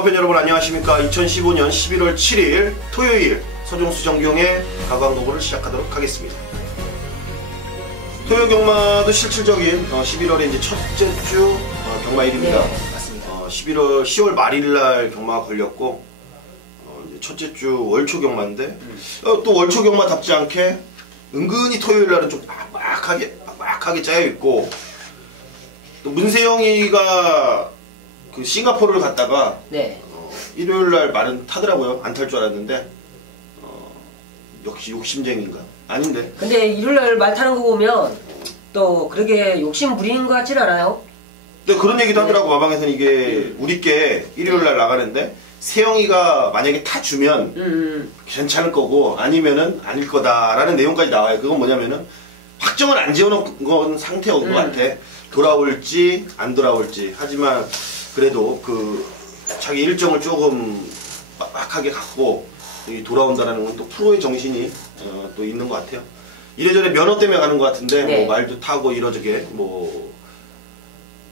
경마팬 여러분 안녕하십니까. 2015년 11월 7일 토요일 서종수 정경의 가광노고를 시작하도록 하겠습니다. 토요 경마도 실질적인 11월에 이제 첫째 주 경마일입니다. 네, 맞습니다. 10월 말일날 경마가 걸렸고 이제 첫째 주 월초 경마인데 또 월초 경마답지 않게 은근히 토요일날은 좀 빡빡하게 짜여있고, 또 문세영이가 그 싱가포르를 갔다가 네. 일요일날 말은 타더라고요. 안 탈 줄 알았는데 역시 욕심쟁인가? 아닌데. 근데 일요일날 말 타는 거 보면 또 그렇게 욕심 부리는 것 같진 않아요? 근데 그런 얘기도 하더라고. 마방에서는 이게 우리께 일요일날 나가는데 세영이가 만약에 타주면 괜찮을 거고 아니면은 아닐 거다라는 내용까지 나와요. 그건 뭐냐면은 확정을 안 지어놓은 건 상태인 것 같아. 돌아올지 안 돌아올지. 하지만 그래도 그 자기 일정을 조금 빡빡하게 갖고 돌아온다라는 건 또 프로의 정신이 또 있는 것 같아요. 이래저래 면허 때문에 가는 것 같은데 네. 뭐 말도 타고 이러저게 뭐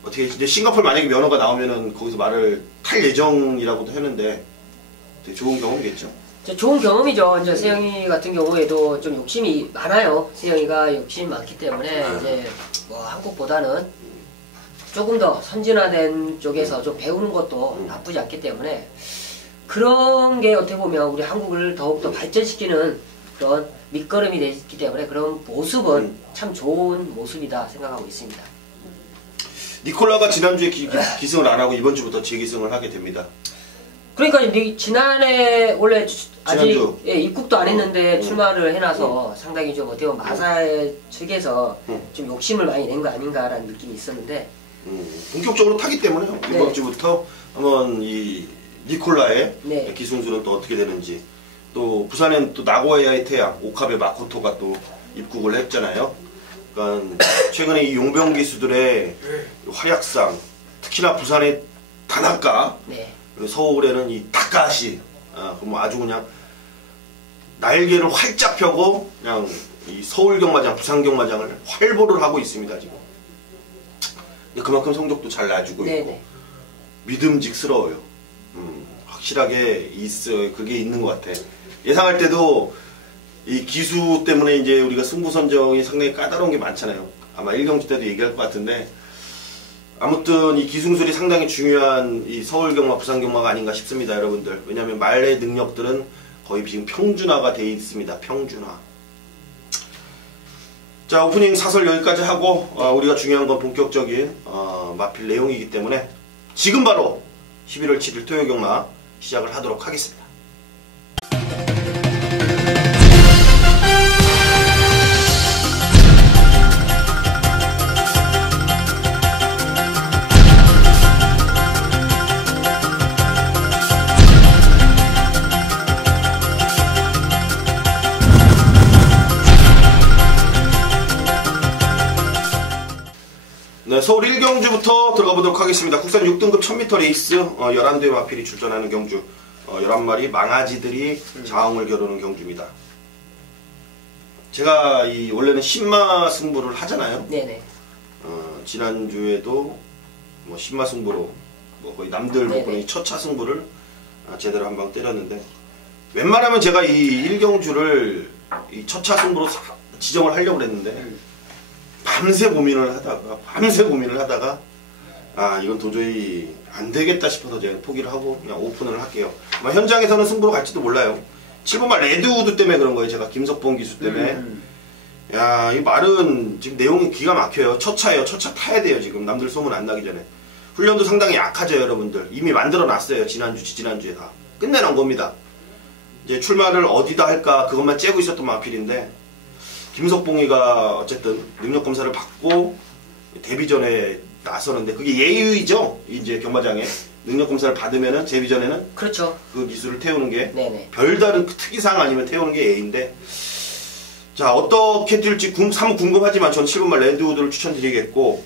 어떻게 이제 싱가포르 만약에 면허가 나오면은 거기서 말을 탈 예정이라고도 했는데 되게 좋은 경험이겠죠. 좋은 경험이죠. 이제 세영이 같은 경우에도 좀 욕심이 많아요. 세영이가 욕심이 많기 때문에 이제 뭐 한국보다는 조금 더 선진화된 쪽에서 좀 배우는 것도 나쁘지 않기 때문에 그런 게 어떻게 보면 우리 한국을 더욱더 발전시키는 그런 밑거름이 되기 때문에 그런 모습은 참 좋은 모습이다 생각하고 있습니다. 니콜라가 지난주에 기승을 안 하고 이번 주부터 재기승을 하게 됩니다. 그러니까 지난해 원래 아직 지난주. 입국도 안 했는데 출마를 해놔서 상당히 좀 어떻게 보면 마사의 측에서 좀 욕심을 많이 낸 거 아닌가라는 느낌이 있었는데 본격적으로 타기 때문에 이번 주부터 한번 이 니콜라의 네. 기승술은 또 어떻게 되는지, 또 부산엔 또 나고야의 태양 오카베 마코토가 또 입국을 했잖아요. 그러니까 최근에 이 용병 기수들의 활약상, 특히나 부산의 다나카, 네. 그리고 서울에는 이 다카시, 뭐 아주 그냥 날개를 활짝 펴고 그냥 이 서울 경마장, 부산 경마장을 활보를 하고 있습니다 지금. 그만큼 성적도 잘 놔주고 네네. 있고 믿음직스러워요. 확실하게 그게 있는 것 같아. 예상할 때도 이 기수 때문에 이제 우리가 승부 선정이 상당히 까다로운 게 많잖아요. 아마 1경주 때도 얘기할 것 같은데, 아무튼 이 기승술이 상당히 중요한 이 서울 경마, 부산 경마가 아닌가 싶습니다, 여러분들. 왜냐하면 말의 능력들은 거의 지금 평준화가 돼 있습니다. 평준화. 자, 오프닝 사설 여기까지 하고 우리가 중요한 건 본격적인 마필 내용이기 때문에 지금 바로 11월 7일 토요 경마 시작을 하도록 하겠습니다. 네, 서울 1경주부터 들어가 보도록 하겠습니다. 국산 6등급 1000m 레이스 11대 마필이 출전하는 경주, 11마리 망아지들이 자웅을 겨루는 경주입니다. 제가 원래는 신마 승부를 하잖아요. 네네. 지난주에도 뭐 신마 승부로 뭐 거의 남들 못 보는 첫차 승부를 제대로 한 방 때렸는데, 웬만하면 제가 이 1경주를 이 첫차 승부로 지정을 하려고 그랬는데 밤새 고민을 하다가 이건 도저히 안 되겠다 싶어서 제가 포기를 하고 그냥 오픈을 할게요. 아마 현장에서는 승부로 갈지도 몰라요. 7번말 레드우드 때문에 그런 거예요. 제가 김석봉 기수 때문에. 야, 이 말은 지금 내용이 기가 막혀요. 첫차예요. 첫차 타야 돼요. 지금 남들 소문 안 나기 전에. 훈련도 상당히 약하죠, 여러분들. 이미 만들어 놨어요. 지난주에 다 끝내놓은 겁니다. 이제 출마를 어디다 할까 그것만 째고 있었던 마필인데, 김석봉이가 어쨌든 능력검사를 받고 데뷔전에 나서는데, 그게 예의죠. 이제 경마장에 능력검사를 받으면은 데뷔전에는 그렇죠. 그 기술을 태우는 게 네네. 별다른 특이사항 아니면 태우는 게 예의인데, 자, 어떻게 뛸지 사뭇 궁금하지만 전 7번말 레드우드를 추천드리겠고,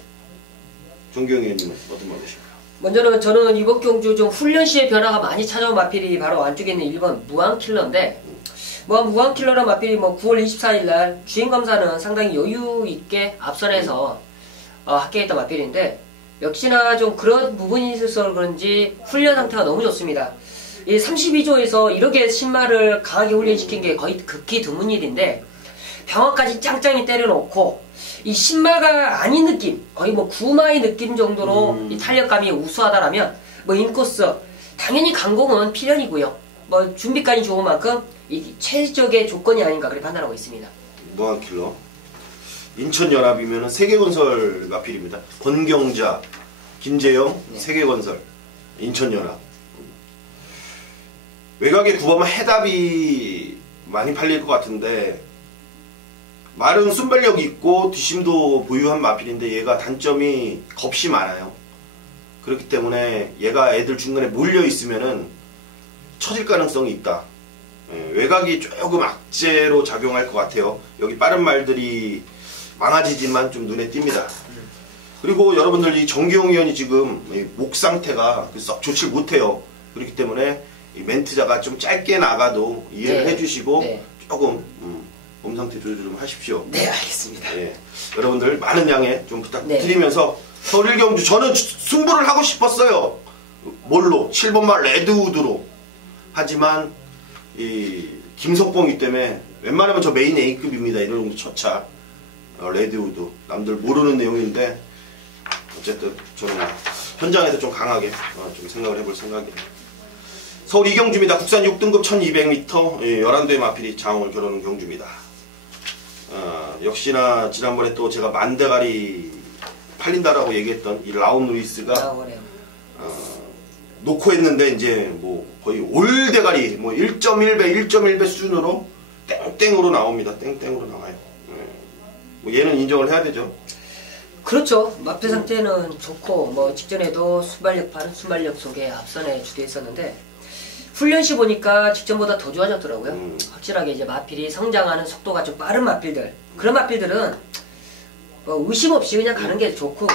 정경희 의원님은 어떤 말이실까요? 먼저는 저는 이번 경주 좀 훈련 시에 변화가 많이 찾아온 마필이 바로 안쪽에 있는 1번 무한킬러인데, 무한킬러란 마필이 9월 24일 날 주행검사는 상당히 여유 있게 앞선에서 합격했던 마필인데, 역시나 좀 그런 부분이 있어서 그런지 훈련 상태가 너무 좋습니다. 이 32조에서 이렇게 신마를 강하게 훈련시킨 게 거의 극히 드문 일인데 병원까지 짱짱이 때려놓고 이 신마가 아닌 느낌, 거의 뭐 구마의 느낌 정도로 이 탄력감이 우수하다라면 뭐 인코스 당연히 강공은 필연이고요. 뭐 준비까지 좋은 만큼 이 최적의 조건이 아닌가 그렇게 판단하고 있습니다. 무한킬러 인천연합이면 세계건설 마필입니다. 권경자, 김재영, 네. 세계건설, 인천연합. 외곽에 구보면 해답이 많이 팔릴 것 같은데 말은 순발력이 있고 뒷심도 보유한 마필인데 얘가 단점이 겁이 많아요. 그렇기 때문에 얘가 애들 중간에 몰려 있으면은 처질 가능성이 있다. 외곽이 조금 악재로 작용할 것 같아요. 여기 빠른 말들이 많아지지만 좀 눈에 띕니다. 그리고 여러분들 이 정기용 의원이 지금 목 상태가 썩 좋지 못해요. 그렇기 때문에 이 멘트자가 좀 짧게 나가도 이해를 네. 해주시고 네. 조금 몸 상태 조절 좀 하십시오. 네, 알겠습니다. 예. 여러분들 많은 양해 좀 부탁드리면서 서울 1경주 저는 승부를 하고 싶었어요. 뭘로? 7번말 레드우드로. 하지만 이 김석봉이기 때문에 웬만하면 저 메인 A급입니다. 이런 정도 첫차 레드우드 남들 모르는 내용인데 어쨌든 저는 현장에서 좀 강하게 좀 생각을 해볼 생각이에요. 서울 이경주입니다. 국산 6등급 1200m 11도의 마필이 장을 겨루는 경주입니다. 역시나 지난번에 또 제가 만대가리 팔린다라고 얘기했던 이 라운 루이스가 놓고 했는데 이제 뭐 거의 올 대가리 뭐 1.1배 수준으로 땡땡으로 나옵니다. 땡땡으로 나와요. 뭐 얘는 인정을 해야 되죠. 그렇죠. 마필 상태는 좋고 뭐 직전에도 순발력 속에 앞선에 주도했었는데 훈련시 보니까 직전보다 더 좋아졌더라고요. 확실하게 이제 마필이 성장하는 속도가 좀 빠른 마필들, 그런 마필들은 뭐 의심 없이 그냥 가는 게 좋고,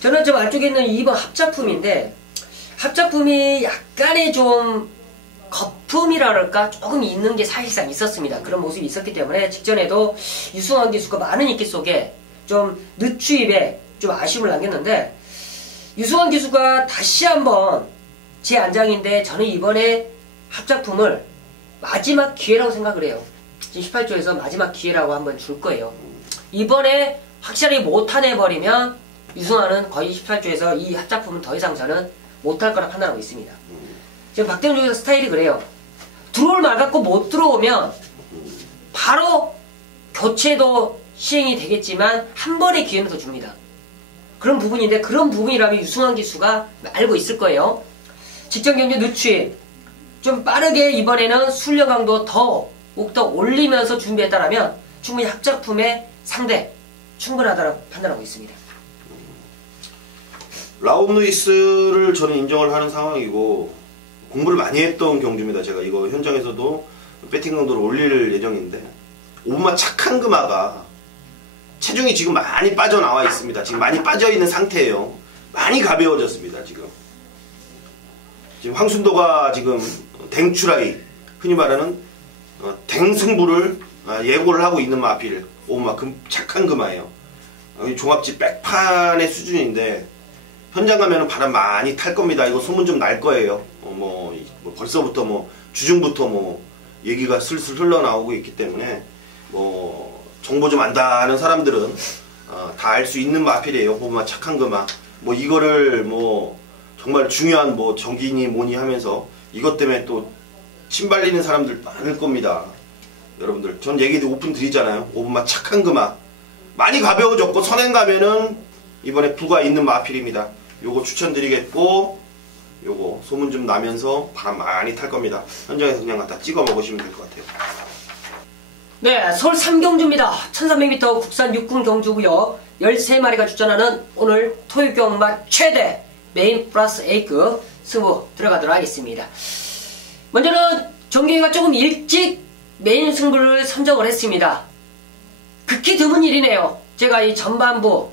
저는 저 안쪽에 있는 2번 합작품인데 합작품이 약간의 좀 거품이랄까 조금 있는 게 사실상 있었습니다. 그런 모습이 있었기 때문에 직전에도 유승환 기수가 많은 인기 속에 좀 늦추입에 좀 아쉬움을 남겼는데, 유승환 기수가 다시 한번 제 안장인데 저는 이번에 합작품을 마지막 기회라고 생각을 해요. 지금 18조에서 마지막 기회라고 한번 줄 거예요. 이번에 확실히 못하내버리면 유승환은 거의 18조에서 이 합작품은 더 이상 저는 못할 거라 판단하고 있습니다. 지금 박대훈 조교사 스타일이 그래요. 들어올 말 갖고 못 들어오면 바로 교체도 시행이 되겠지만 한 번의 기회는 더 줍니다. 그런 부분인데, 그런 부분이라면 유승환 기수가 알고 있을 거예요. 직전 경기 늦추임 좀 빠르게 이번에는 순려 강도 더욱더 올리면서 준비했다라면 충분히 합작품의 상대 충분하다고 판단하고 있습니다. 라운 루이스를 저는 인정을 하는 상황이고 공부를 많이 했던 경주입니다. 제가 이거 현장에서도 배팅 강도를 올릴 예정인데, 오마 착한 금화가 체중이 지금 많이 빠져나와 있습니다. 지금 많이 빠져있는 상태예요. 많이 가벼워졌습니다. 지금 황순도가 지금 댕추라이, 흔히 말하는 댕승부를 예고를 하고 있는 마필 오마 착한 금화예요. 종합지 백판의 수준인데 현장 가면은 바람 많이 탈 겁니다. 이거 소문 좀 날 거예요. 뭐 벌써부터 뭐 주중부터 뭐 얘기가 슬슬 흘러나오고 있기 때문에 뭐 정보 좀 안다는 사람들은 다 알 수 있는 마필이에요. 오마 착한 금화. 뭐 이거를 뭐 정말 중요한 뭐 정기니 뭐니 하면서 이것 때문에 또 침발리는 사람들 많을 겁니다. 여러분들 전 얘기 오픈 드리잖아요. 오마 착한 금화 많이 가벼워졌고 선행 가면은 이번에 부가 있는 마필입니다. 요거 추천드리겠고, 요거 소문 좀 나면서 바람 많이 탈 겁니다. 현장에서 그냥 갖다 찍어 먹으시면 될 것 같아요. 네, 서울 3경주입니다. 1300m 국산 6군 경주고요. 13마리가 출전하는 오늘 토요경마 최대 메인 플러스 A급 승부 들어가도록 하겠습니다. 먼저는 정경이가 조금 일찍 메인 승부를 선정을 했습니다. 극히 드문 일이네요. 제가 이 전반부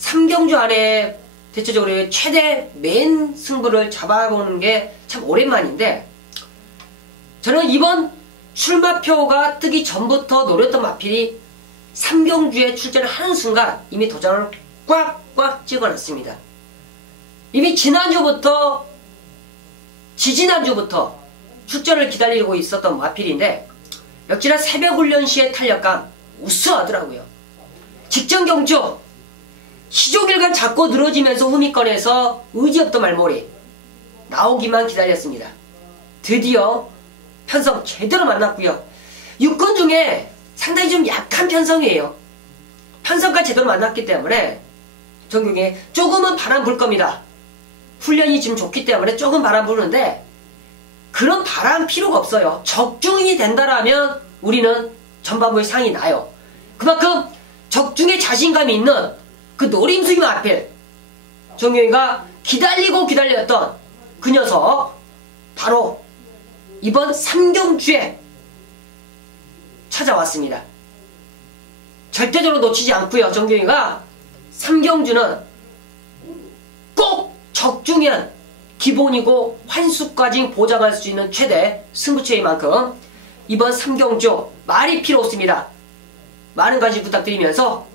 3경주 안에 대체적으로 최대 메인 승부를 잡아보는 게 참 오랜만인데, 저는 이번 출마표가 뜨기 전부터 노렸던 마필이 3경주에 출전을 하는 순간 이미 도장을 꽉꽉 찍어놨습니다. 이미 지지난주부터 출전을 기다리고 있었던 마필인데 역시나 새벽 훈련 시의 탄력감 우수하더라고요. 직전 경주 시종일관 잡고 늘어지면서 후미권에서 의지없던 말머리 나오기만 기다렸습니다. 드디어 편성 제대로 만났고요. 6군 중에 상당히 좀 약한 편성이에요. 편성과 제대로 만났기 때문에 정경에 조금은 바람 불 겁니다. 훈련이 지금 좋기 때문에 조금 바람 부는데 그런 바람 필요가 없어요. 적중이 된다라면 우리는 전반부의 상이 나요. 그만큼 적중에 자신감이 있는 그 노림수임 앞에 정경이가 기다렸던 그 녀석 바로 이번 3경주에 찾아왔습니다. 절대적으로 놓치지 않고요. 정경이가 3경주는 꼭 적중이란 기본이고 환수까지 보장할 수 있는 최대 승부처인 만큼 이번 3경주 말이 필요 없습니다. 많은 관심 부탁드리면서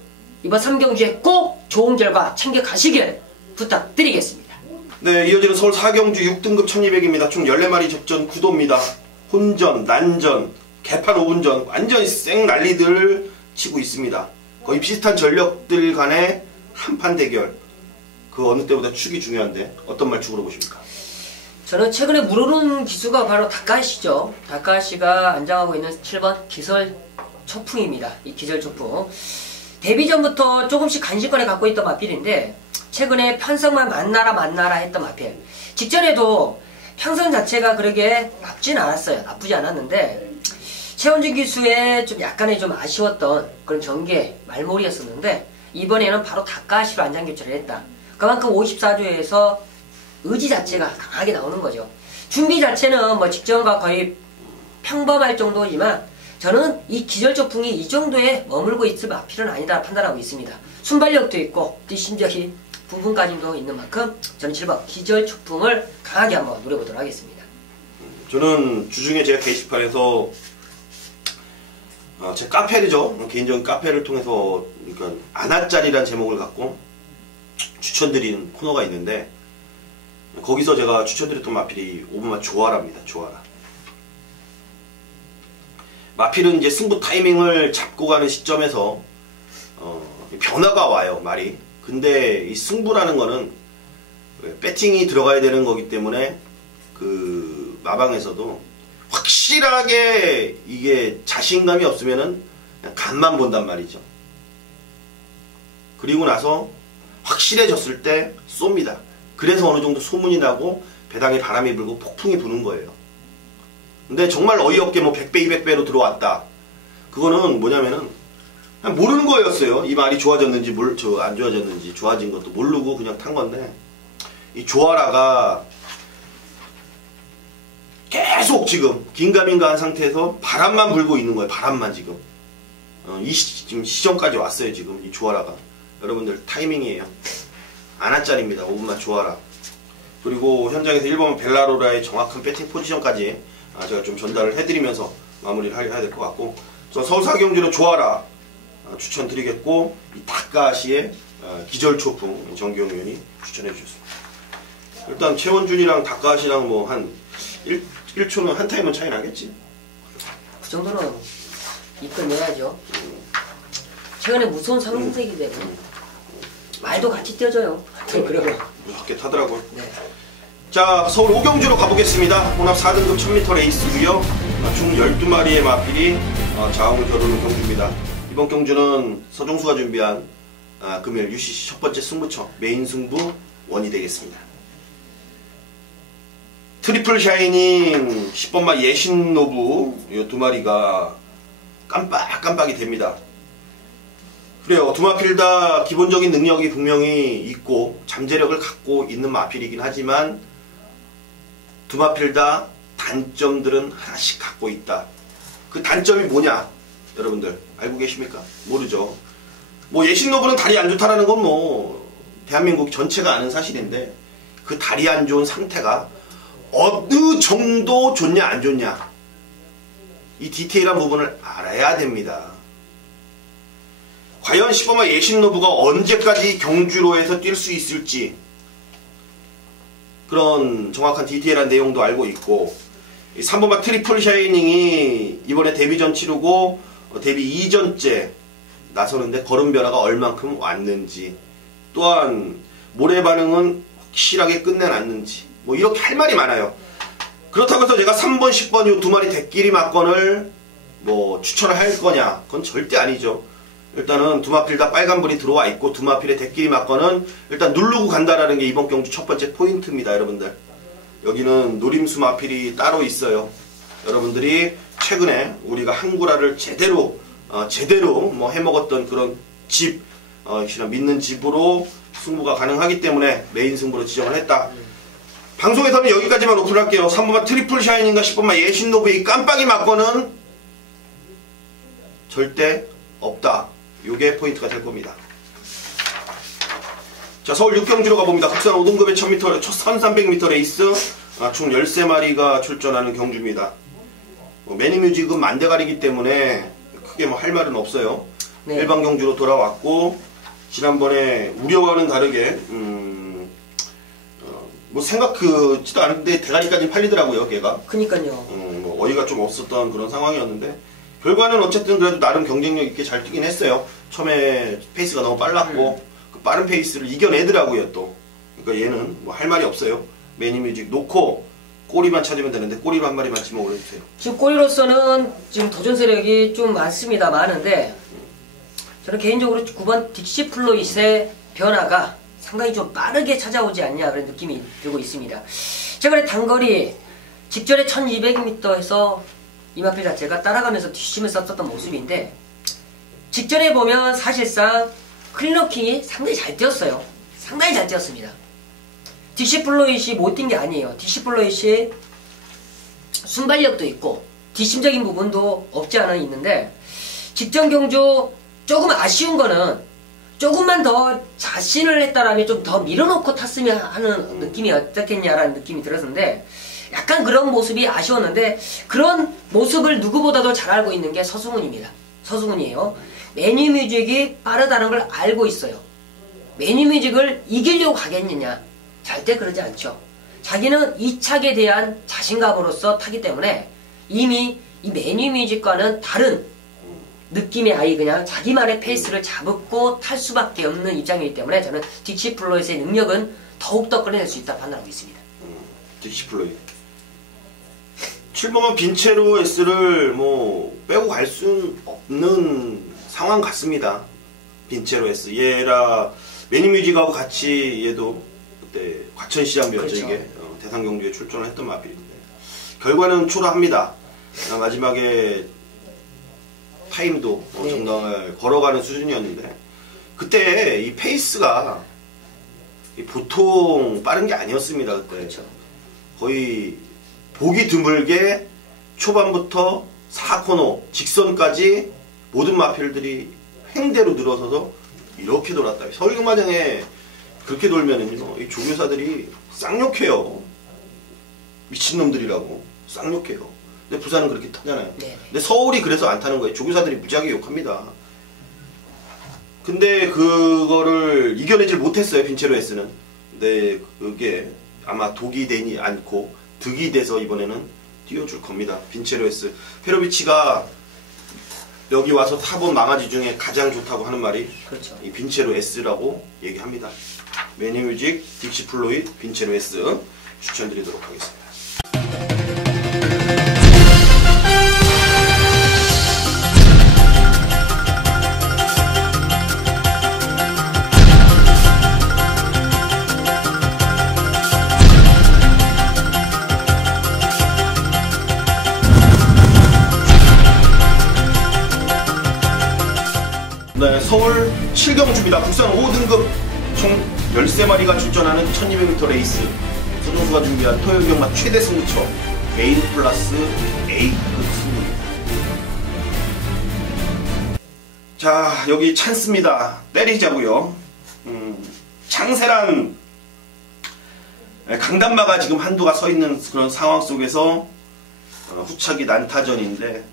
이번 3경주에 꼭 좋은 결과 챙겨가시길 부탁드리겠습니다. 네, 이어지는 서울 4경주 6등급 1200입니다. 총 14마리 접전 구도입니다. 혼전, 난전, 개판 5분전 완전히 쌩 난리들 치고 있습니다. 거의 비슷한 전력들 간의 한판 대결. 그 어느 때보다 축이 중요한데 어떤 말축으로 보십니까? 저는 최근에 물오른 기수가 바로 다카시죠. 다카시가 안장하고 있는 7번 기설 초풍입니다. 이 기설 초풍. 데뷔 전부터 조금씩 간신권에 갖고 있던 마필인데 최근에 편성만 만나라 했던 마필. 직전에도 편성 자체가 그러게 나쁘진 않았어요. 나쁘지 않았는데 최원준 기수의 좀 약간의 좀 아쉬웠던 그런 전개 말몰이였었는데 이번에는 바로 다카시로 안장 교체를 했다. 그만큼 54조에서 의지 자체가 강하게 나오는 거죠. 준비 자체는 뭐 직전과 거의 평범할 정도지만 저는 이 기절조풍이 이 정도에 머물고 있을 마필은 아니다 판단하고 있습니다. 순발력도 있고 뒷심적인 부분까지도 있는 만큼 저는 7번 기절조풍을 강하게 한번 노려보도록 하겠습니다. 저는 주중에 제가 게시판에서 제 카페죠. 개인적인 카페를 통해서 그러니까 아나짜리란 제목을 갖고 추천드리는 코너가 있는데 거기서 제가 추천드렸던 마필이 오브마 조아라입니다. 조아라. 마필은 이제 승부 타이밍을 잡고 가는 시점에서 변화가 와요. 말이. 근데 이 승부라는 거는 배팅이 들어가야 되는 거기 때문에 그 마방에서도 확실하게 이게 자신감이 없으면은 그냥 간만 본단 말이죠. 그리고 나서 확실해졌을 때 쏩니다. 그래서 어느 정도 소문이 나고 배당에 바람이 불고 폭풍이 부는 거예요. 근데 정말 어이없게 뭐 100배, 200배로 들어왔다. 그거는 뭐냐면은 그냥 모르는 거였어요. 이 말이 좋아졌는지 안 좋아졌는지 좋아진 것도 모르고 그냥 탄 건데 이 조아라가 계속 지금 긴가민가한 상태에서 바람만 불고 있는 거예요. 바람만 지금. 지금 시점까지 왔어요. 지금 이 조아라가. 여러분들 타이밍이에요. 아나짜리입니다. 5분만 조아라. 그리고 현장에서 1번 벨라로라의 정확한 배팅 포지션까지 제가 좀 전달을 해드리면서 마무리를 해야 될 것 같고 서울 4경주는 조아라 추천드리겠고 이 다카시의 기절초풍 정기영 의원이 추천해 주셨습니다. 일단 최원준이랑 다카시랑 뭐 한 1초는 한 타임은 차이 나겠지? 그 정도는 이끌내야죠. 최근에 무서운 상승세기 때문에 말도 같이 뛰어져요. 그러면 무섭게 타더라고요. 네. 자, 서울 5경주로 가보겠습니다. 혼합 4등급 1000m 레이스고요. 총 12마리의 마필이 자웅을 겨루는 경주입니다. 이번 경주는 서종수가 준비한 금요일 UCC 첫 번째 승부처 메인 승부 원이 되겠습니다. 트리플 샤이닝 10번마 예신노부 이 두 마리가 깜빡깜빡이 됩니다. 그래요. 두 마필 다 기본적인 능력이 분명히 있고 잠재력을 갖고 있는 마필이긴 하지만 두 마필 다 단점들은 하나씩 갖고 있다. 그 단점이 뭐냐? 여러분들 알고 계십니까? 모르죠. 뭐 예신노브는 다리 안 좋다라는 건 뭐 대한민국 전체가 아는 사실인데 그 다리 안 좋은 상태가 어느 정도 좋냐 안 좋냐 이 디테일한 부분을 알아야 됩니다. 과연 10번마 예신노브가 언제까지 경주로에서 뛸 수 있을지 그런 정확한 디테일한 내용도 알고 있고, 3번마 트리플 샤이닝이 이번에 데뷔전 치르고 데뷔 2전째 나서는데 걸음 변화가 얼만큼 왔는지, 또한 모래 반응은 확실하게 끝내놨는지, 뭐 이렇게 할 말이 많아요. 그렇다고 해서 제가 3번, 10번 이 두 마리 대끼리 막건을 뭐 추천을 할 거냐? 그건 절대 아니죠. 일단은 두 마필 다 빨간불이 들어와 있고, 두 마필의 대끼리 막건은 일단 누르고 간다라는 게 이번 경주 첫 번째 포인트입니다, 여러분들. 여기는 노림수 마필이 따로 있어요. 여러분들이 최근에 우리가 한구라를 제대로 뭐 해먹었던 그런 집, 믿는 집으로 승부가 가능하기 때문에 메인 승부로 지정을 했다. 방송에서는 여기까지만 오픈할게요. 3번만 트리플 샤이닝과 10번만 예신노브의 깜빡이 막건은 절대 없다. 요게 포인트가 될 겁니다. 자, 서울 6경주로 가봅니다. 국산 5등급의 1000m, 1300m 레이스, 총 13마리가 출전하는 경주입니다. 매니뮤직은 만대가리기 때문에 크게 뭐 할 말은 없어요. 네. 일반 경주로 돌아왔고, 지난번에 우려와는 다르게 뭐 생각지도 않은데 대가리까지 팔리더라고요, 걔가. 그니까요. 뭐 어이가 좀 없었던 그런 상황이었는데, 결과는 어쨌든 그래도 나름 경쟁력 있게 잘 뛰긴 했어요. 처음에 페이스가 너무 빨랐고 그 빠른 페이스를 이겨내더라고요 또. 그러니까 얘는 뭐 할 말이 없어요. 매니뮤직 놓고 꼬리만 찾으면 되는데 꼬리로 한 마리만 집어 올려주세요. 지금 꼬리로서는 지금 도전 세력이 좀 많습니다. 많은데 저는 개인적으로 9번 딕시 플로잇의 변화가 상당히 좀 빠르게 찾아오지 않냐 그런 느낌이 들고 있습니다. 최근에 단거리 직전에 1200m에서 이마필 자체가 따라가면서 뒷심을 썼었던 모습인데, 직전에 보면 사실상 클리너킹이 상당히 잘 뛰었어요. 상당히 잘 뛰었습니다. 딕시 플로잇이 못 뛴 게 아니에요. 딕시 플로잇이 순발력도 있고 뒷심적인 부분도 없지 않아 있는데, 직전 경주 조금 아쉬운 거는 조금만 더 자신을 했다라면 좀 더 밀어놓고 탔으면 하는 느낌이 어떻겠냐라는 느낌이 들었는데, 약간 그런 모습이 아쉬웠는데, 그런 모습을 누구보다도 잘 알고 있는 게 서승훈입니다. 서승훈이에요. 매니뮤직이 빠르다는 걸 알고 있어요. 매니뮤직을 이기려고 가겠느냐? 절대 그러지 않죠. 자기는 이 착에 대한 자신감으로서 타기 때문에 이미 이 매니뮤직과는 다른 느낌의 아이, 그냥 자기만의 페이스를 잡고 탈 수밖에 없는 입장이기 때문에 저는 딕시 플로잇의 능력은 더욱더 끌어낼 수 있다 판단하고 있습니다. 딕시 플로잇 7번만 빈체로 S를 뭐 빼고 갈 수는 없는 상황 같습니다. 빈체로 S 얘라 매니뮤직하고 같이 얘도 그때 과천시장비였죠. 그렇죠. 이게 대상경주에 출전을 했던 마필인데 결과는 초라합니다. 마지막에 타임도 정당을 걸어가는 수준이었는데, 그때 이 페이스가 보통 빠른 게 아니었습니다. 그때 그렇죠. 거의 보기 드물게 초반부터 4코너 직선까지 모든 마필들이 횡대로 늘어서서 이렇게 돌았다. 서울경마장에 그렇게 돌면은요, 이 조교사들이 쌍욕해요. 미친놈들이라고 쌍욕해요. 근데 부산은 그렇게 타잖아요. 네. 근데 서울이 그래서 안 타는 거예요. 조교사들이 무지하게 욕합니다. 근데 그거를 이겨내질 못했어요, 빈체로 S는. 근데 그게 아마 독이 되지 않고 득이 돼서 이번에는 띄워줄 겁니다. 빈체로 S. 페로비치가 여기 와서 타본 망아지 중에 가장 좋다고 하는 말이 그렇죠. 이 빈체로 S라고 얘기합니다. 매니뮤직, 딕시 플로잇, 빈체로 S 추천드리도록 하겠습니다. 네, 서울 7경주입니다. 국산 5등급 총 13마리가 출전하는 1200m 레이스. 서정수가 준비한 토요경마 최대 승부처 메인 플러스 A급 승부입니다. 자, 여기 찬스입니다. 때리자고요. 창세란 강단마가 지금 한두가 서 있는 그런 상황 속에서 후차기 난타전인데,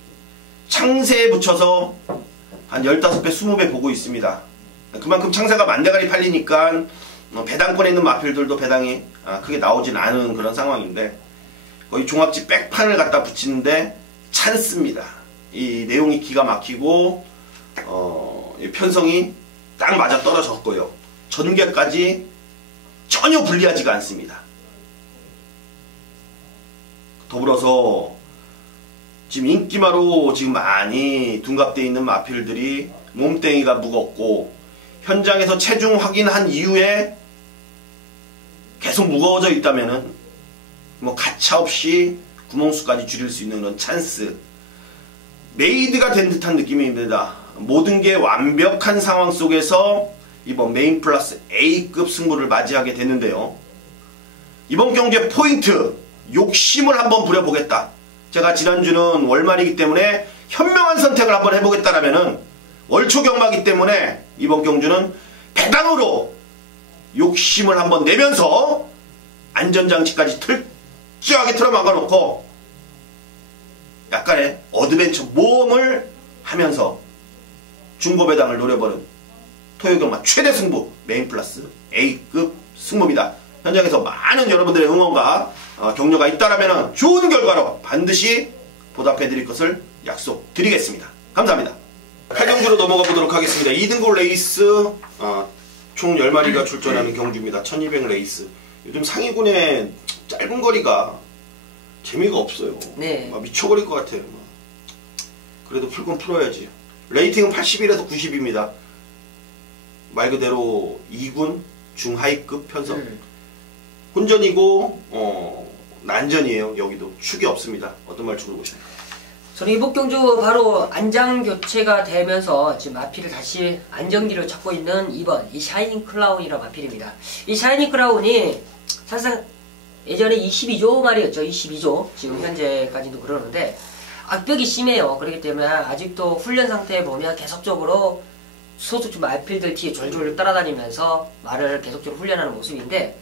창세에 붙여서 한 15배, 20배 보고 있습니다. 그만큼 창세가 만대가리 팔리니까 배당권에 있는 마필들도 배당이 크게 나오진 않은 그런 상황인데 거의 종합지 백판을 갖다 붙이는데 찬스입니다. 이 내용이 기가 막히고 이 편성이 딱 맞아 떨어졌고요. 전개까지 전혀 불리하지가 않습니다. 더불어서 지금 인기마로 지금 많이 둔갑되어 있는 마필들이 몸뚱이가 무겁고 현장에서 체중 확인한 이후에 계속 무거워져 있다면은 뭐 가차없이 구멍수까지 줄일 수 있는 그런 찬스, 메이드가 된 듯한 느낌입니다. 모든 게 완벽한 상황 속에서 이번 메인 플러스 A급 승부를 맞이하게 되는데요. 이번 경기의 포인트, 욕심을 한번 부려보겠다. 제가 지난주는 월말이기 때문에 현명한 선택을 한번 해보겠다라면은 월초 경마이기 때문에 이번 경주는 배당으로 욕심을 한번 내면서 안전장치까지 철저하게 틀어막아놓고 약간의 어드벤처 모험을 하면서 중고배당을 노려보는 토요경마 최대 승부 메인 플러스 A급 승부입니다. 현장에서 많은 여러분들의 응원과 격려가 있다라면 좋은 결과로 반드시 보답해드릴 것을 약속드리겠습니다. 감사합니다. 8경주로 넘어가 보도록 하겠습니다. 2등급 레이스 총 10마리가 출전하는 경주입니다. 1200 레이스. 요즘 상위군의 짧은 거리가 재미가 없어요. 네. 미쳐버릴 것 같아요. 그래도 풀 건 풀어야지. 레이팅은 81에서 90입니다. 말 그대로 2군 중하위급 편성. 혼전이고 난전이에요. 여기도 축이 없습니다. 어떤 말씀을 보십니까? 저는 이번 경주 바로 안장 교체가 되면서 지금 마필을 다시 안정기를 찾고 있는 2번 이 샤이닝 클라운이라는 마필입니다. 이 샤이닝 클라운이 사실상 예전에 22조 말이었죠. 22조 지금 현재까지도 그러는데 악벽이 심해요. 그렇기 때문에 아직도 훈련 상태에 보면 계속적으로 소속 마필들 뒤에 졸졸 따라다니면서 말을 계속적으로 훈련하는 모습인데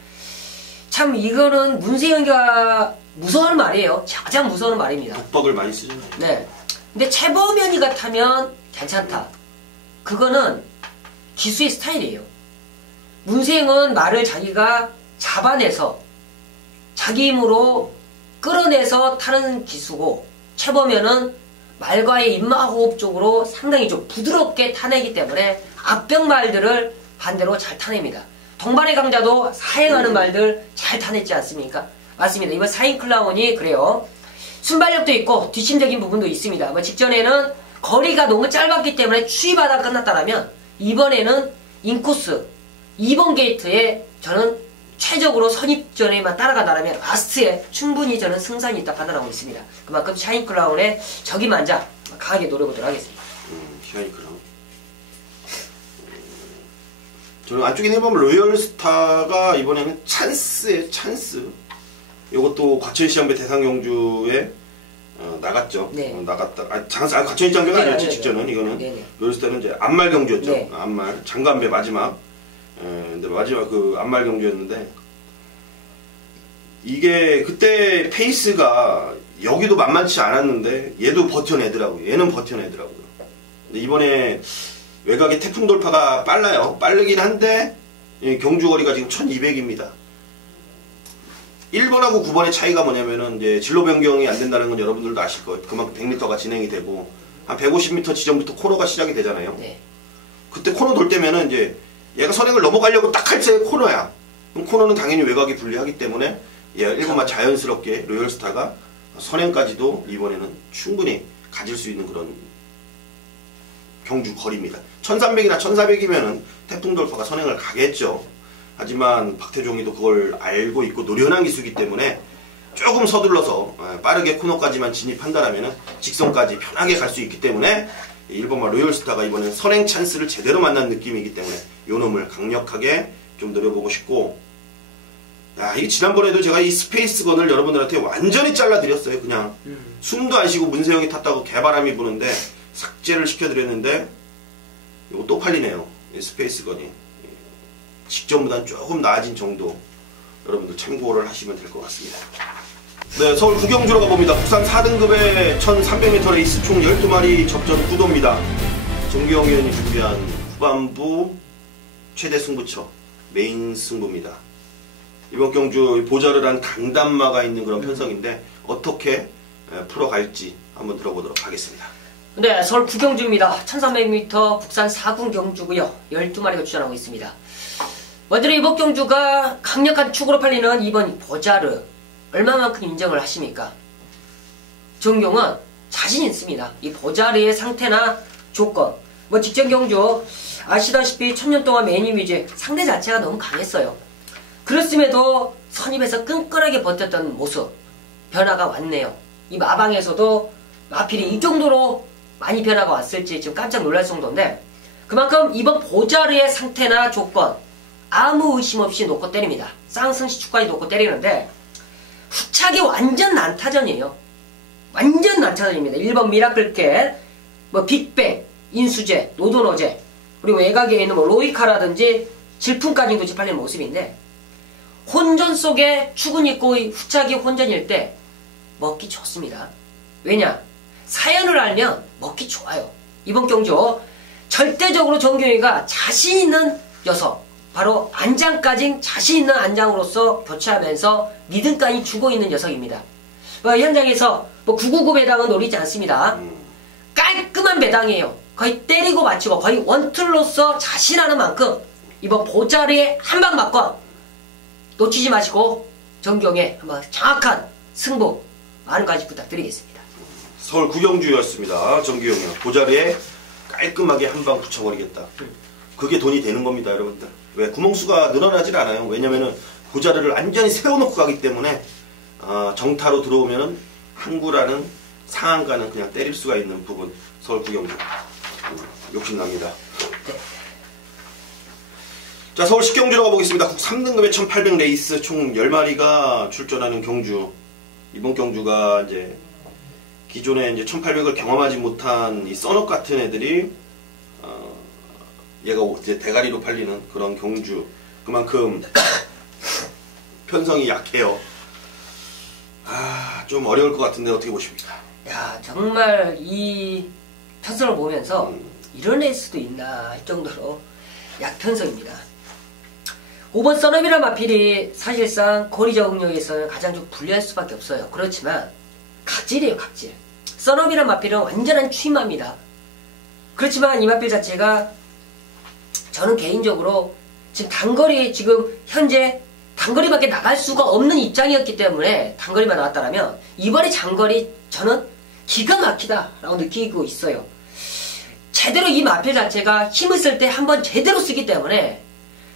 참 이거는 문세영이가 무서워하는 말이에요. 가장 무서워하는 말입니다. 독박을 많이 쓰잖아요. 네. 근데 최범현이 같으면 괜찮다. 그거는 기수의 스타일이에요. 문세영은 말을 자기가 잡아내서 자기 힘으로 끌어내서 타는 기수고 최범현은 말과의 입마호흡 쪽으로 상당히 좀 부드럽게 타내기 때문에 앞벽 말들을 반대로 잘 타냅니다. 동반의 강자도 사행하는 말들 잘 타냈지 않습니까? 맞습니다. 이번 사인 클라운이 그래요. 순발력도 있고 뒷심적인 부분도 있습니다. 뭐 직전에는 거리가 너무 짧았기 때문에 추위바다 끝났다라면 이번에는 인코스 2번 게이트에 저는 최적으로 선입전에만 따라간다면 라스트에 충분히 저는 승산이 있다 판단하고 있습니다. 그만큼 샤인 클라운의 적임 만자 강하게 노려보도록 하겠습니다. 샤인 클라운. 저는 안쪽에 해보면 로열스타가 이번에는 찬스예요. 찬스. 이것도 과천시장배 대상경주에 나갔죠. 네. 나갔다. 과천시장배가 아니었지 직전은. 이거는 네네. 로열스타는 이제 안말 경주였죠. 네. 안말 장관배 마지막. 근데 마지막 그 안말 경주였는데 이게 그때 페이스가 여기도 만만치 않았는데 얘도 버텨내더라고요. 얘는 버텨내더라고요. 근데 이번에 외곽의 태풍 돌파가 빨라요. 빠르긴 한데 경주 거리가 지금 1200입니다. 1번하고 9번의 차이가 뭐냐면은 이제 진로 변경이 안 된다는 건 여러분들도 아실 거예요. 그만큼 100m가 진행이 되고 한 150m 지점부터 코너가 시작이 되잖아요. 네. 그때 코너 돌 때면은 이제 얘가 선행을 넘어가려고 딱 할 때 코너야. 그럼 코너는 당연히 외곽이 불리하기 때문에 얘가 1번만 자연스럽게 로열스타가 선행까지도 이번에는 충분히 가질 수 있는 그런 경주 거리입니다. 1300이나 1400이면은 태풍 돌파가 선행을 가겠죠. 하지만 박태종이도 그걸 알고 있고 노련한 기수이기 때문에 조금 서둘러서 빠르게 코너까지만 진입한다라면 직선까지 편하게 갈 수 있기 때문에 1번마 로열스타가 이번엔 선행 찬스를 제대로 만난 느낌이기 때문에 요 놈을 강력하게 좀 노려보고 싶고, 야, 이게 지난번에도 제가 이 스페이스건을 여러분들한테 완전히 잘라드렸어요. 그냥 숨도 안 쉬고 문세영이 탔다고 개바람이 부는데 삭제를 시켜드렸는데 이거 또 팔리네요. 이 스페이스건이 직전보다는 조금 나아진 정도 여러분들 참고를 하시면 될 것 같습니다. 네, 서울 구경주로 가봅니다. 국산 4등급의 1300m 레이스 총 12마리 접전 구도입니다. 정기영 의원이 준비한 후반부 최대 승부처 메인 승부입니다. 이번 경주 보자르란 강단마가 있는 그런 편성인데 어떻게 풀어갈지 한번 들어보도록 하겠습니다. 네, 서울 구경주입니다. 1300m 국산 4군 경주고요. 12마리가 출전하고 있습니다. 먼저 이번 경주가 강력한 축으로 팔리는 이번 보자르 얼마만큼 인정을 하십니까? 정경은 자신 있습니다. 이 보자르의 상태나 조건, 뭐 직전 경주 아시다시피 1000년 동안 메인 이미지 상대 자체가 너무 강했어요. 그렇음에도 선입에서 끈끈하게 버텼던 모습 변화가 왔네요. 이 마방에서도 마필이 이 정도로 많이 변화가 왔을지 지금 깜짝 놀랄 정도인데 그만큼 이번 보자르의 상태나 조건 아무 의심 없이 놓고 때립니다. 쌍승시 축까지 놓고 때리는데 후착이 완전 난타전이에요. 완전 난타전입니다. 1번 미라클캣, 뭐 빅뱅, 인수제, 노도노제 그리고 외곽에 있는 뭐 로이카라든지 질풍까지도 집팔리는 모습인데 혼전 속에 축은 있고 후착이 혼전일 때 먹기 좋습니다. 왜냐? 사연을 알면 먹기 좋아요. 이번 경주 절대적으로 정경이가 자신 있는 녀석 바로 안장까지 자신 있는 안장으로서 교체하면서 믿음까지 주고 있는 녀석입니다. 현장에서 뭐 999 배당은 노리지 않습니다. 깔끔한 배당이에요. 거의 때리고 맞추고 거의 원툴로서 자신하는 만큼 이번 보자르에 한 방 맞고 놓치지 마시고 정경에 한번 정확한 승부 많은 관심 부탁드리겠습니다. 서울 구경주였습니다. 정기용이요. 보자르에 깔끔하게 한 방 붙여버리겠다. 그게 돈이 되는 겁니다, 여러분들. 왜? 구멍수가 늘어나질 않아요. 왜냐면은 보자르를 완전히 세워놓고 가기 때문에 정타로 들어오면은 항구라는 상한가는 그냥 때릴 수가 있는 부분. 서울 구경주. 욕심납니다. 자, 서울 10경주로 가보겠습니다. 국 3등급의 1800 레이스 총 10마리가 출전하는 경주. 이번 경주가 이제 기존에 이제 1800을 경험하지 못한 이 써넉 같은 애들이 얘가 이제 대가리로 팔리는 그런 경주. 그만큼 편성이 약해요. 좀 어려울 것 같은데 어떻게 보십니까? 야, 정말 이 편성을 보면서 이런 레이스도 있나 할 정도로 약편성입니다. 5번 써너비라 마필이 사실상 거리 적응력에서는 가장 좀 불리할 수밖에 없어요. 그렇지만 각질이에요, 각질. 써너비라 마필은 완전한 취마입니다. 그렇지만 이 마필 자체가 저는 개인적으로 지금 단거리 지금 현재 단거리밖에 나갈 수가 없는 입장이었기 때문에 단거리만 나왔다라면 이번에 장거리 저는 기가 막히다라고 느끼고 있어요. 제대로 이 마필 자체가 힘을 쓸 때 한번 제대로 쓰기 때문에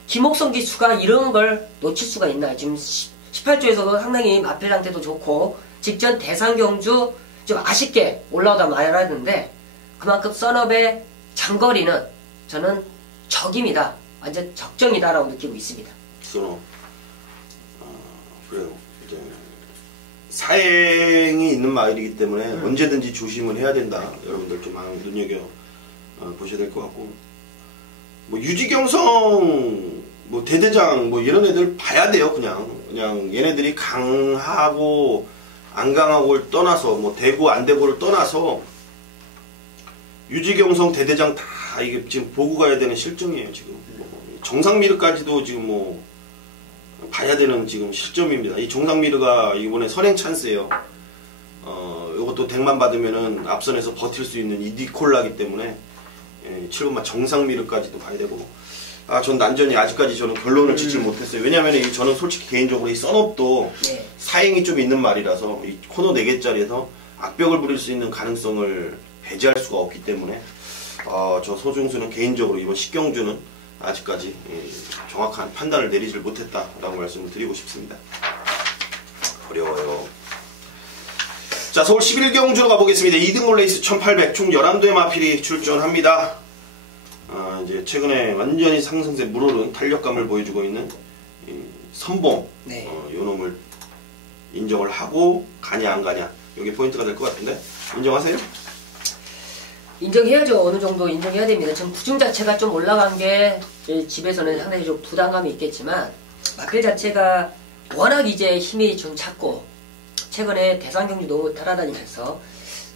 김옥성 기수가 이런 걸 놓칠 수가 있나요? 지금 18조에서도 상당히 마필 상태도 좋고 직전 대상경주 좀 아쉽게 올라오다 말았는데 그만큼 썬업의 장거리는 저는 적입니다. 완전 적정이다라고 느끼고 있습니다. 써너 그래요. 이제 사행이 있는 마을이기 때문에 언제든지 조심을 해야 된다. 여러분들 좀 눈여겨 보셔야 될 것 같고 뭐 유지경성 뭐 대대장 뭐 이런 애들 봐야 돼요. 그냥 얘네들이 강하고 안 강하고를 떠나서 뭐 되고 안 되고를 떠나서 유지경성 대대장 다 이게 지금 보고 가야 되는 실정이에요. 지금 정상미르까지도 지금 뭐 봐야 되는 지금 시점입니다. 이 정상미르가 이번에 선행 찬스예요. 요것도 덱만 받으면은 앞선에서 버틸 수 있는 이 니콜라기 때문에 7번만 정상미르까지도 봐야 되고 전 난전이 아직까지 저는 결론을 짓질 못했어요. 왜냐면 저는 솔직히 개인적으로 이 썬업도 사행이 좀 있는 말이라서 이 코너 4개짜리에서 악벽을 부릴 수 있는 가능성을 배제할 수가 없기 때문에 저 소중수는 개인적으로 이번 10경주는 아직까지 정확한 판단을 내리질 못했다라고 말씀을 드리고 싶습니다. 어려워요. 자, 서울 11경주로 가보겠습니다. 2등골 레이스 1800 총 11도의 마필이 출전합니다. 이제 최근에 완전히 상승세 물오른 탄력감을 보여주고 있는 선봉 요 놈을 인정을 하고 가냐 안 가냐 이게 포인트가 될 것 같은데 인정하세요? 인정해야죠. 어느 정도 인정해야 됩니다. 지금 부중 자체가 좀 올라간 게 집에서는 상당히 좀 부담감이 있겠지만 마필 자체가 워낙 이제 힘이 좀 작고 최근에 대상 경주 너무 따라다니면서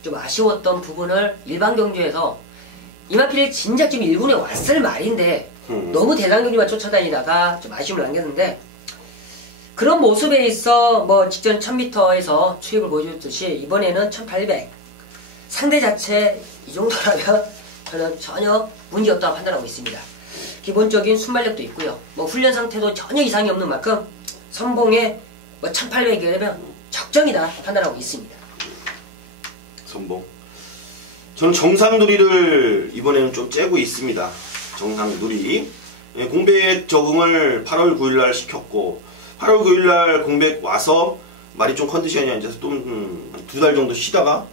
좀 아쉬웠던 부분을 일반 경주에서 이 마필이 진작 지금 1군에 왔을 말인데 너무 대장경주만 쫓아다니다가 좀 아쉬움을 남겼는데 그런 모습에 있어 뭐 직전 1000m에서 추입을 보여줬듯이 이번에는 1800 상대 자체 이 정도라면 저는 전혀 문제없다고 판단하고 있습니다. 기본적인 순발력도 있고요. 뭐 훈련 상태도 전혀 이상이 없는 만큼 선봉에 뭐 1800이라면 적정이다 판단하고 있습니다. 선봉. 저는 정상누리를 이번에는 좀 째고 있습니다. 정상누리. 공백 적응을 8월 9일날 시켰고 8월 9일날 공백 와서 말이 좀 컨디션이 안 좋아서 또 두 달 정도 쉬다가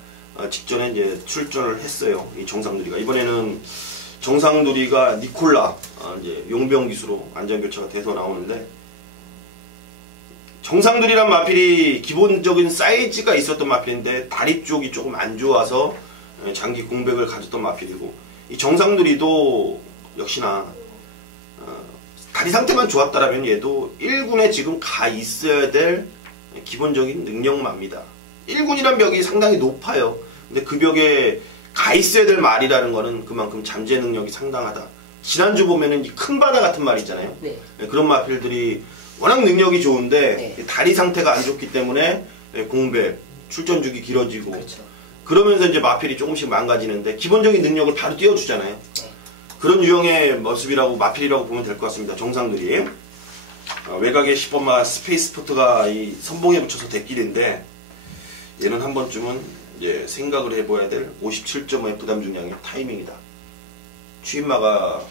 직전에 이제 출전을 했어요. 이 정상누리가. 이번에는 정상누리가 니콜라 이제 용병 기수로 안전교체가 돼서 나오는데 정상누리란 마필이 기본적인 사이즈가 있었던 마필인데 다리 쪽이 조금 안 좋아서 장기 공백을 가졌던 마필이고 이 정상누리도 역시나 다리 상태만 좋았다라면 얘도 1군에 지금 가 있어야 될 기본적인 능력마입니다. 1군이란 벽이 상당히 높아요. 근데 그 벽에 가 있어야 될 말이라는 거는 그만큼 잠재 능력이 상당하다. 지난주 보면은 이 큰 바다 같은 말 있잖아요. 네. 그런 마필들이 워낙 능력이 좋은데 네. 다리 상태가 안 좋기 때문에 공백, 출전 주기 길어지고 그렇죠. 그러면서 이제 마필이 조금씩 망가지는데 기본적인 능력을 바로 띄워주잖아요. 네. 그런 유형의 모습이라고 마필이라고 보면 될 것 같습니다. 정상들이 외곽의 10번마 스페이스포트가 이 선봉에 붙여서 대길인데 얘는 한 번쯤은 이제 생각을 해봐야 될 57.5의 부담 중량의 타이밍이다. 추임마가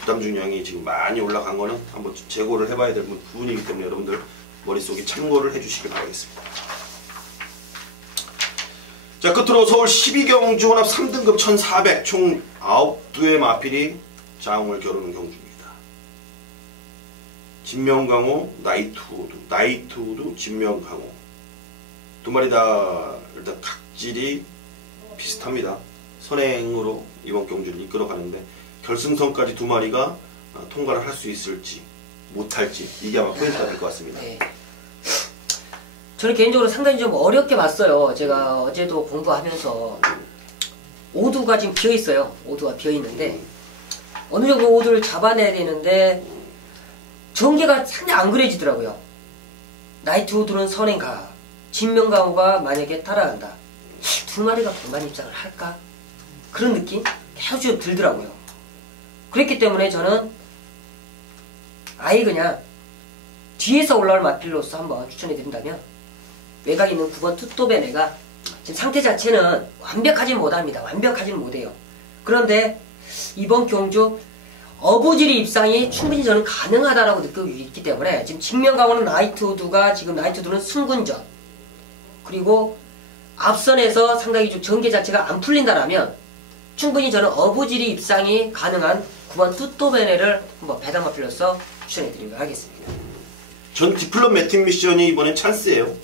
부담 중량이 지금 많이 올라간 거는 한번 재고를 해봐야 될 부분이기 때문에 여러분들 머릿속에 참고를 해주시길 바라겠습니다. 자, 끝으로 서울 12경주 혼합 3등급 1400 총 9두의 마필이 자웅을 겨루는 경주입니다. 진명강호, 나이트우드, 나이트우드, 진명강호 두 마리 다 일단 각질이 비슷합니다. 선행으로 이번 경주를 이끌어가는데 결승선까지 두 마리가 통과를 할 수 있을지 못할지 이게 아마 포인트가 될 것 같습니다. 네. 저는 개인적으로 상당히 좀 어렵게 봤어요. 제가 어제도 공부하면서 오두가 지금 비어있어요. 오두가 비어있는데 어느 정도 오두를 잡아내야 되는데 전개가 상당히 안 그려지더라고요. 나이트 오두는 선행가, 진명강호가 만약에 따라간다. 두 마리가 동반 입장을 할까? 그런 느낌 계속 좀 들더라고요. 그랬기 때문에 저는 아예 그냥 뒤에서 올라올 마필로서 한번 추천해드린다면 외곽에 있는 9번 투토베네가 지금 상태 자체는 완벽하진 못합니다. 완벽하진 못해요. 그런데 이번 경주 어부지리 입상이 충분히 저는 가능하다라고 느끼고 있기 때문에 지금 직면강호는 나이트우드가 지금 나이트우드는 승군전 그리고 앞선에서 상당히 좀 전개 자체가 안 풀린다라면 충분히 저는 어부지리 입상이 가능한 9번 투토베네를 한번 배당 마필로서 추천해드리도록 하겠습니다. 전 디플럼 매팅 미션이 이번엔 찬스예요.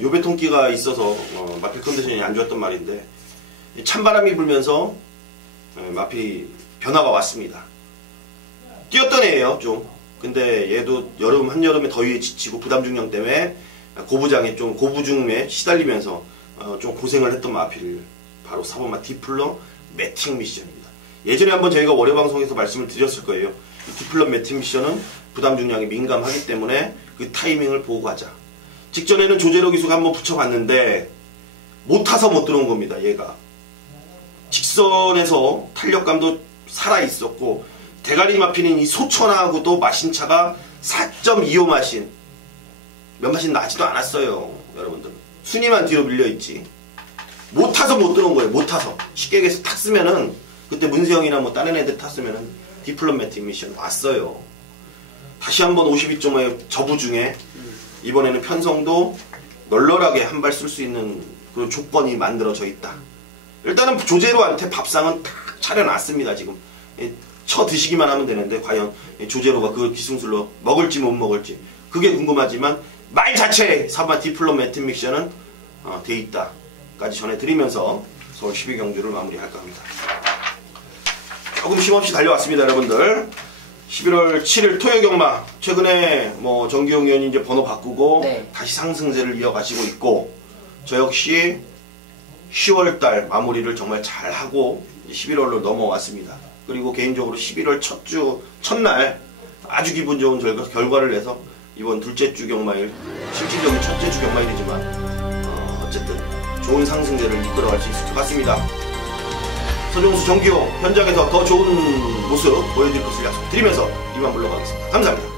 요배통기가 있어서 마필 컨디션이 안 좋았던 말인데 찬바람이 불면서 마필이 변화가 왔습니다. 뛰었던 애예요 좀. 근데 얘도 한여름에 더위에 지치고 부담 중량 때문에 고부장에 좀 고부중에 시달리면서 좀 고생을 했던 마필 바로 4번마 디플럼 매팅 미션입니다. 예전에 한번 저희가 월요 방송에서 말씀을 드렸을 거예요. 이 디플럼 매팅 미션은 부담 중량이 민감하기 때문에 그 타이밍을 보고 가자. 직전에는 조제로 기수가 한번 붙여봤는데 못 타서 못 들어온 겁니다. 얘가 직선에서 탄력감도 살아있었고 대가리 마피는 이 소천하고도 마신차가 4.25 마신 몇 마신 나지도 않았어요. 여러분들 순위만 뒤로 밀려있지 못 타서 못 들어온 거예요. 못 타서 쉽게 얘기해서 탔으면은 그때 문세영이나 뭐 다른 애들 탔으면은 디플럼 매팅 미션 왔어요. 다시 한번 52.5의 저부 중에 이번에는 편성도 널널하게 한 발 쓸 수 있는 그런 조건이 만들어져 있다. 일단은 조제로한테 밥상은 딱 차려놨습니다. 지금 쳐 드시기만 하면 되는데 과연 조제로가 그 기승술로 먹을지 못 먹을지 그게 궁금하지만 말 자체에 4번 디플럼 매팅 미션은 돼 있다까지 전해드리면서 서울 12경주를 마무리할까 합니다. 조금 쉼없이 달려왔습니다. 여러분들 11월 7일 토요경마 최근에 뭐 정기용 의원이 이제 번호 바꾸고 네. 다시 상승세를 이어가시고 있고 저 역시 10월달 마무리를 정말 잘하고 11월로 넘어왔습니다. 그리고 개인적으로 11월 첫날 아주 기분 좋은 결과를 내서 이번 둘째 주 경마일, 실질적인 첫째 주 경마일이지만 어쨌든 좋은 상승세를 이끌어갈 수 있을 것 같습니다. 서정수 정기호 현장에서 더 좋은 모습 보여드릴 것을 약속드리면서 이만 물러가겠습니다. 감사합니다.